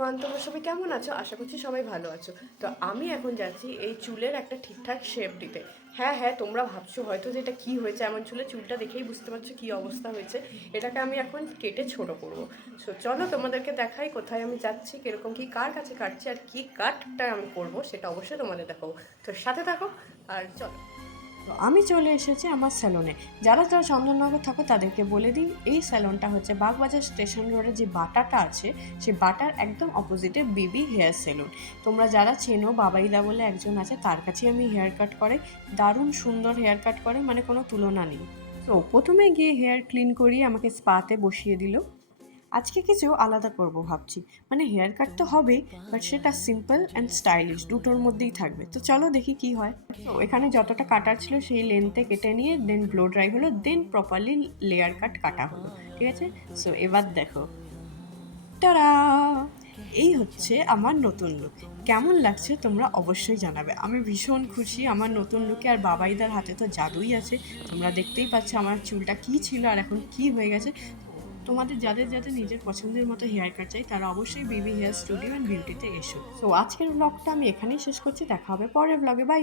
Everyone, তোমরা সবাই কেমন আছো? আশা করছি সবাই ভালো আছো। তো আমি এখন যাচ্ছি এই চুলের একটা ঠিকঠাক শেপ দিতে। হ্যাঁ হ্যাঁ, তোমরা ভাবছো হয়তো যে এটা কী হয়েছে, এমন চুলটা দেখেই বুঝতে পারছো কী অবস্থা হয়েছে। এটাকে আমি এখন কেটে ছোট করবো। সো চলো তোমাদেরকে দেখাই কোথায় আমি যাচ্ছি, কীরকম কী কার কাছে কাটছি আর কী কাটটা আমি করবো সেটা অবশ্যই তোমাদের দেখাবো। তো সাথে থাকো আর চলো। তো আমি চলে এসেছি আমার স্যালনে। যারা যারা চন্দননগর থাকো তাদেরকে বলে দিই, এই স্যালনটা হচ্ছে বাগবাজার স্টেশন রোডে যে বাটাটা আছে, সেই বাটার একদম অপোজিটে বিবি হেয়ার সেলুন। তোমরা যারা চেনো, বাবাইদা বলে একজন আছে, তার কাছে আমি হেয়ার কাট করে, দারুণ সুন্দর হেয়ার কাট করে, মানে কোনো তুলনা নেই। তো প্রথমে গিয়ে হেয়ার ক্লিন করিয়ে আমাকে স্পাতে বসিয়ে দিল। আজকে কিছু আলাদা করব ভাবছি, মানে হেয়ার কাট তো হবেই, বাট সেটা সিম্পল অ্যান্ড স্টাইলিশ দুটোর মধ্যেই থাকবে। তো চলো দেখি কি হয়। তো এখানে যতটা কাটার ছিল সেই লেন্থে কেটে নিয়ে দেন ব্লো ড্রাই হলো, দেন প্রপারলি লেয়ার কাট কাটা হলো। ঠিক আছে, সো এবার দেখো, টারা! এই হচ্ছে আমার নতুন লুক। কেমন লাগছে তোমরা অবশ্যই জানাবে। আমি ভীষণ খুশি আমার নতুন লুকে, আর বাবাইদার হাতে তো জাদুই আছে। তোমরা দেখতেই পাচ্ছ আমার চুলটা কী ছিল আর এখন কী হয়ে গেছে। তোমাদের যাদের যাদের নিজের পছন্দের মতো হেয়ার কাট চাই, তারা অবশ্যই বেবি হেয়ার স্টুডিও অ্যান্ড বিউটিতে এসো। সো আজকের ব্লগটা আমি এখানেই শেষ করছি, দেখা হবে পরের ব্লগে। বাই।